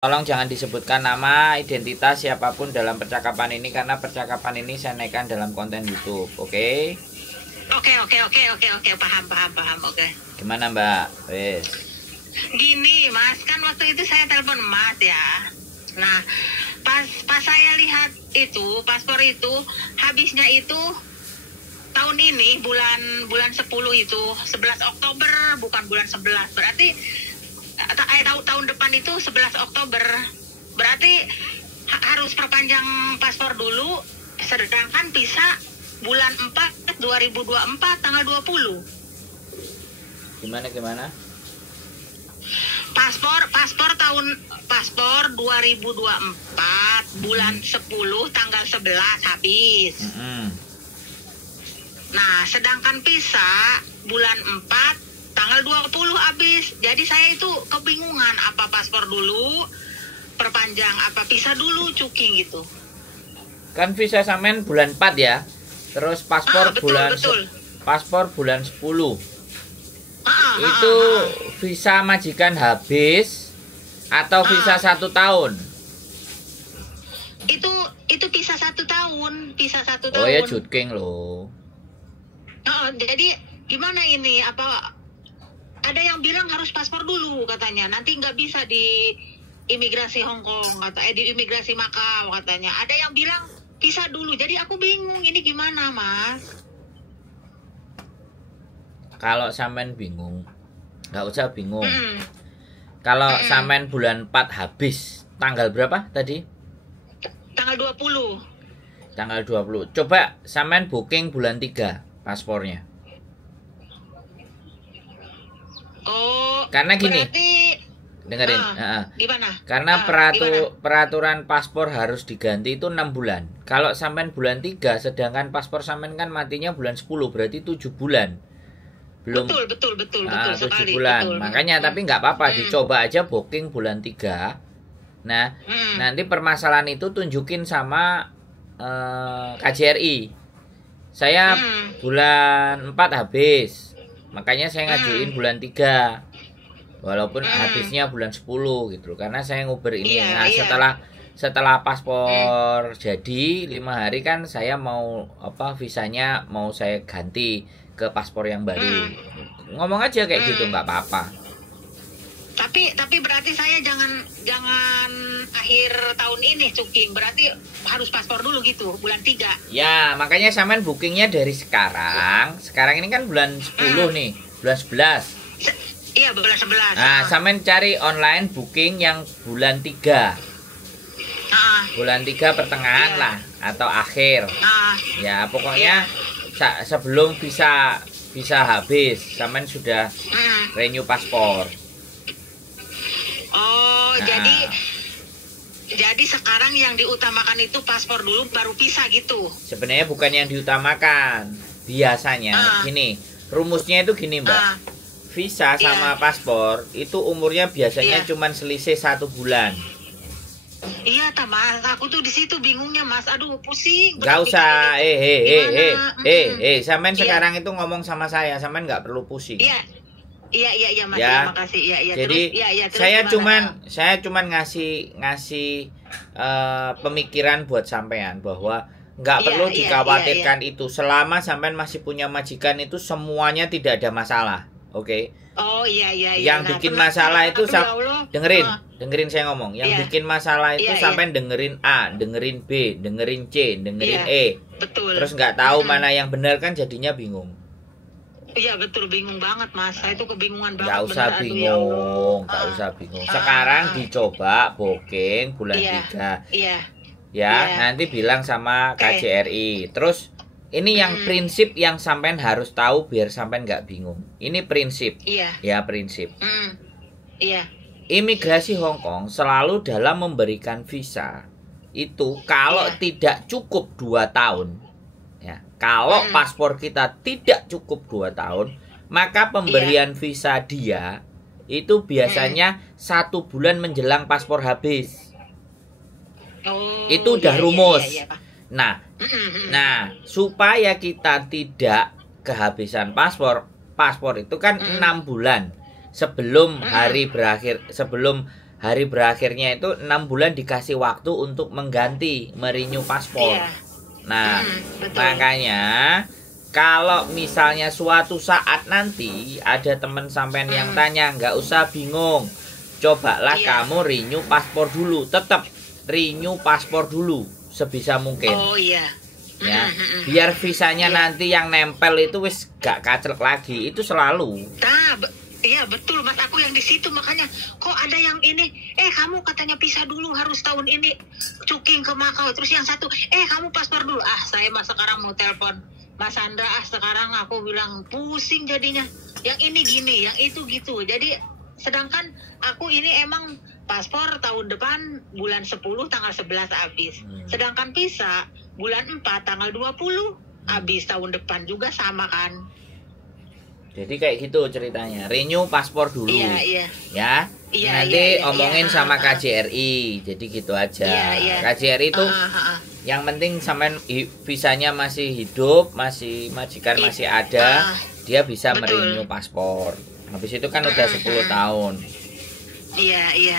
Tolong jangan disebutkan nama, identitas siapapun dalam percakapan ini karena percakapan ini saya naikkan dalam konten YouTube, oke? Oke, paham, oke. Gimana Mbak? Wes. Gini, Mas, kan waktu itu saya telepon Mas ya. Nah, pas saya lihat itu paspor itu habisnya itu tahun ini bulan 10 itu 11 Oktober bukan bulan 11. Berarti tahun depan itu 11 Oktober. Berarti harus perpanjang paspor dulu, sedangkan bisa bulan 4 2024 tanggal 20. Gimana? Paspor 2024 bulan 10 tanggal 11 habis. Nah, sedangkan visa bulan 4 tanggal 20 habis. Jadi saya itu kebingungan apa paspor dulu perpanjang apa visa dulu cuking gitu. Kan visa sampean bulan 4 ya. Terus paspor betul. Paspor bulan 10. Itu visa majikan habis atau visa 1 tahun? Itu visa 1 tahun, Oh ya jutking loh. Jadi gimana ini? Apa ada yang bilang harus paspor dulu katanya. Nanti nggak bisa di imigrasi Hong Kong di imigrasi Makau katanya. Ada yang bilang visa dulu. Jadi aku bingung ini gimana, Mas? Kalau sampean bingung, nggak usah bingung. Kalau sampean bulan 4 habis, tanggal berapa tadi? Tanggal 20. Tanggal 20. Coba sampean booking bulan 3 paspornya. Oh, karena gini, berarti, dengerin. Gimana? Karena peraturan paspor harus diganti itu 6 bulan. Kalau sampean bulan 3, sedangkan paspor sampean kan matinya bulan 10, berarti 7 bulan. Belum. Betul 7 sekali. bulan. Betul. Makanya tapi nggak apa-apa, dicoba aja booking bulan 3. Nah, nanti permasalahan itu tunjukin sama KJRI. Saya bulan 4 habis. Makanya saya ngajuin bulan 3. Walaupun habisnya bulan 10 gitu. Karena saya nguber ini. Setelah paspor jadi 5 hari kan saya mau visanya mau saya ganti ke paspor yang baru. Ngomong aja kayak gitu, nggak apa-apa. Tapi berarti saya jangan akhir tahun ini cuking. Berarti harus paspor dulu gitu, bulan 3. Ya, makanya sampean bookingnya dari sekarang. Sekarang ini kan bulan 10 nih, bulan 11. Iya, bulan 11. Nah, sampean cari online booking yang bulan 3. Bulan 3 pertengahan lah atau akhir. Ya, pokoknya sebelum bisa habis, sampean sudah renew paspor. Oh, jadi sekarang yang diutamakan itu paspor dulu baru visa gitu. Sebenarnya bukan yang diutamakan. Biasanya gini, rumusnya itu gini, Mbak. Visa sama paspor itu umurnya biasanya cuman selisih 1 bulan. Iya, Mas. Aku tuh di situ bingungnya, Mas. Aduh, pusing. Gak usah. Sampean sekarang itu ngomong sama saya, sampean nggak perlu pusing. Iya, Mas. Ya. Terima kasih. Iya. Jadi terus saya cuman ngasih pemikiran buat sampean bahwa nggak perlu dikhawatirkan itu. Selama sampean masih punya majikan itu semuanya tidak ada masalah. Oke. Oh, iya. Yang bikin masalah itu dengerin saya ngomong. Yang bikin masalah itu sampean dengerin A, dengerin B, dengerin C, dengerin E. Betul. Terus nggak tahu mana yang benar kan jadinya bingung. Iya, betul, bingung banget, Mas. Saya itu kebingungan banget. Nggak usah bingung. Sekarang dicoba booking bulan 3. Ya, nanti bilang sama KJRI. Terus ini yang prinsip yang sampean harus tahu biar sampean nggak bingung. Ini prinsip. Ya, prinsip. Iya. Imigrasi Hong Kong selalu dalam memberikan visa itu kalau tidak cukup 2 tahun. Ya, kalau paspor kita tidak cukup 2 tahun, maka pemberian visa dia itu biasanya 1 bulan menjelang paspor habis. Itu udah rumus. Nah, supaya kita tidak kehabisan paspor itu kan 6 bulan sebelum hari berakhir, sebelum hari berakhirnya itu 6 bulan dikasih waktu untuk mengganti, merenew paspor. Iya. Nah, Betul. makanya kalau misalnya suatu saat nanti ada teman sampean yang tanya, nggak usah bingung. Cobalah kamu renew paspor dulu. Tetap renew paspor dulu sebisa mungkin. Oh iya. Ya, biar visanya nanti yang nempel itu wis gak kacrek lagi. Itu selalu. Nah, iya betul Mas, aku yang di situ makanya kok ada yang ini, kamu katanya pisah dulu harus tahun ini cuking ke Makau, terus yang satu, kamu paspor dulu. Saya mas sekarang mau telepon Mas Andra, sekarang aku bilang pusing jadinya. Yang ini gini, yang itu gitu. Jadi sedangkan aku ini emang paspor tahun depan bulan 10 tanggal 11 habis. Sedangkan pisah bulan 4 tanggal 20 habis, tahun depan juga sama kan. Jadi kayak gitu ceritanya. Renew paspor dulu. Iya. Ya. Iya, nanti iya, omongin iya. sama KJRI. Jadi gitu aja. Iya. KJRI itu yang penting sampean visanya masih hidup, masih majikan masih ada, dia bisa merenew paspor. Habis itu kan udah 10 tahun. Iya.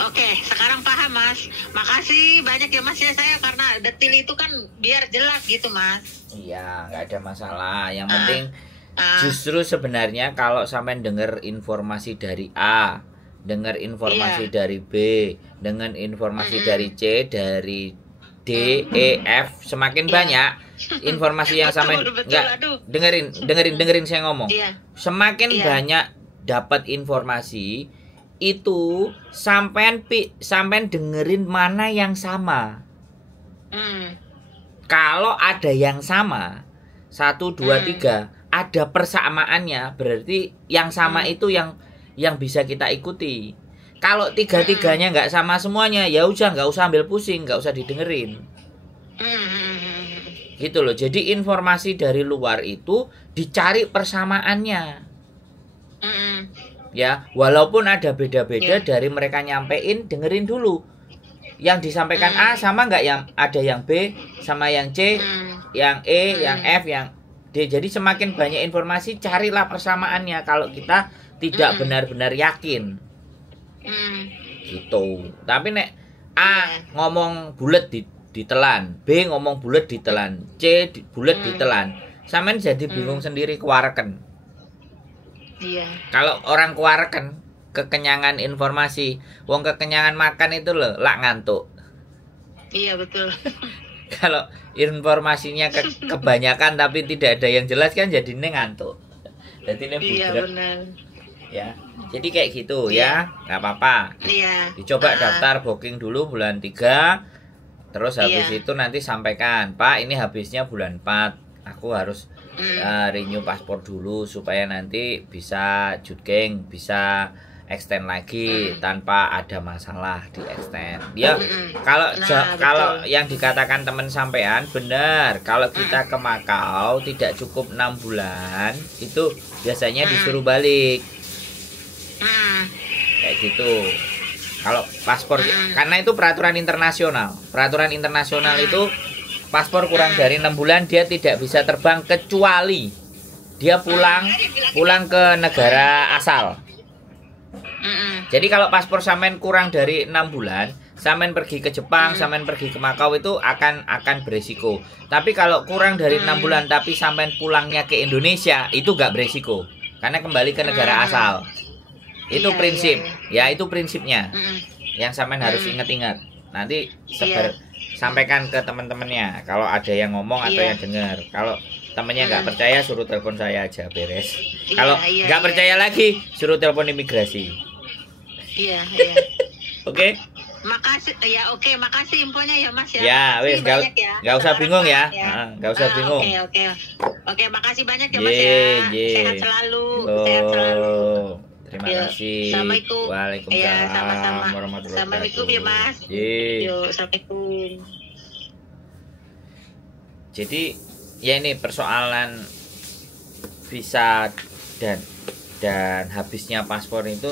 Oke, sekarang paham Mas. Makasih banyak ya Mas ya, saya karena detil itu kan biar jelas gitu Mas. Iya, nggak ada masalah. Yang penting justru sebenarnya kalau sampean dengar informasi dari A, dengar informasi dari B, dengan informasi dari C, dari D, E, F, semakin banyak informasi yang sampean dengerin saya ngomong. Semakin banyak dapat informasi itu sampean dengerin mana yang sama. Kalau ada yang sama 1, 2, 3 ada persamaannya, berarti yang sama itu yang bisa kita ikuti. Kalau 3-3-nya nggak sama semuanya, ya udah nggak usah ambil pusing, nggak usah didengerin. Gitu loh. Jadi informasi dari luar itu dicari persamaannya. Ya, walaupun ada beda-beda dari mereka nyampein, dengerin dulu. Yang disampaikan A sama nggak yang ada yang B, sama yang C, yang E, yang F, yang D. Jadi semakin banyak informasi, carilah persamaannya kalau kita tidak benar-benar yakin. Gitu. Tapi nek A ngomong bulat ditelan, B ngomong bulat ditelan, C bulat ditelan, sampean jadi bingung sendiri, kewareken. Iya. Kalau orang kewareken, kekenyangan informasi, wong kekenyangan makan itu loh, lak ngantuk. Iya betul. Kalau informasinya kebanyakan tapi tidak ada yang jelas kan jadinya ngantuk. Jadi ini benar. Ya. Jadi kayak gitu ya, nggak apa-apa. Iya. Dicoba daftar booking dulu bulan 3. Terus habis itu nanti sampaikan, Pak, ini habisnya bulan 4. Aku harus renew paspor dulu supaya nanti bisa jutgeng, bisa extend lagi tanpa ada masalah di extend. Ya, kalau yang dikatakan teman sampean benar. Kalau kita ke Makau tidak cukup 6 bulan, itu biasanya disuruh balik. Kayak gitu. Kalau paspor, karena itu peraturan internasional. Peraturan internasional itu paspor kurang dari 6 bulan dia tidak bisa terbang kecuali dia pulang ke negara asal. Jadi kalau paspor sampean kurang dari 6 bulan, sampean pergi ke Jepang, sampean pergi ke Makau itu akan beresiko. Tapi kalau kurang dari 6 bulan tapi sampean pulangnya ke Indonesia, itu gak beresiko karena kembali ke negara asal. Itu prinsip. Ya, itu prinsipnya. Yang sampean harus ingat-ingat. Nanti sampaikan ke teman-temannya kalau ada yang ngomong atau yang dengar. Kalau temennya nggak percaya, suruh telepon saya aja, beres. Kalau nggak percaya lagi, suruh telepon imigrasi. Iya. Oke. Makasih ya, makasih infonya ya Mas ya. Ya, wes nggak usah bingung ya. Nggak usah bingung. Oke, makasih banyak ya Mas ya. Sehat selalu. Sehat selalu. Terima kasih. Assalamualaikum. Waalaikumsalam. Sama-sama. Warahmatullahi Assalamualaikum ya Mas. Yuk, assalamualaikum. Jadi ya ini persoalan visa dan habisnya paspor itu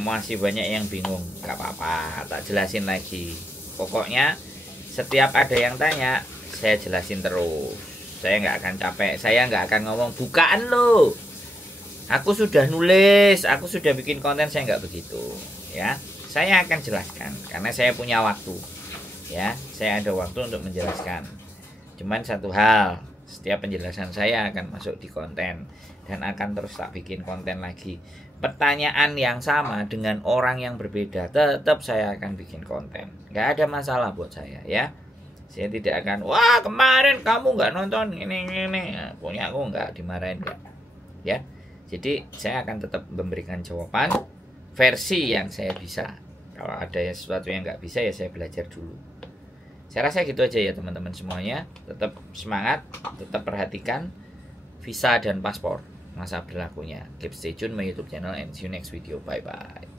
masih banyak yang bingung. Gak apa-apa, tak jelasin lagi. Pokoknya setiap ada yang tanya, saya jelasin terus. Saya nggak akan capek. Saya nggak akan ngomong bukaan lo. Aku sudah nulis, aku sudah bikin konten, saya nggak begitu, ya. Saya akan jelaskan karena saya punya waktu, ya. Saya ada waktu untuk menjelaskan. Cuman satu hal, setiap penjelasan saya akan masuk di konten dan akan terus tak bikin konten lagi. Pertanyaan yang sama dengan orang yang berbeda, tetap saya akan bikin konten. Nggak ada masalah buat saya, ya. Saya tidak akan, wah kemarin kamu nggak nonton ini, nah, punya aku nggak dimarahin, nggak, ya. Jadi saya akan tetap memberikan jawaban versi yang saya bisa. Kalau ada sesuatu yang nggak bisa, ya saya belajar dulu. Saya rasa gitu aja ya teman-teman semuanya. Tetap semangat, tetap perhatikan visa dan paspor masa berlakunya. Keep stay tune my YouTube channel and see you next video. Bye bye.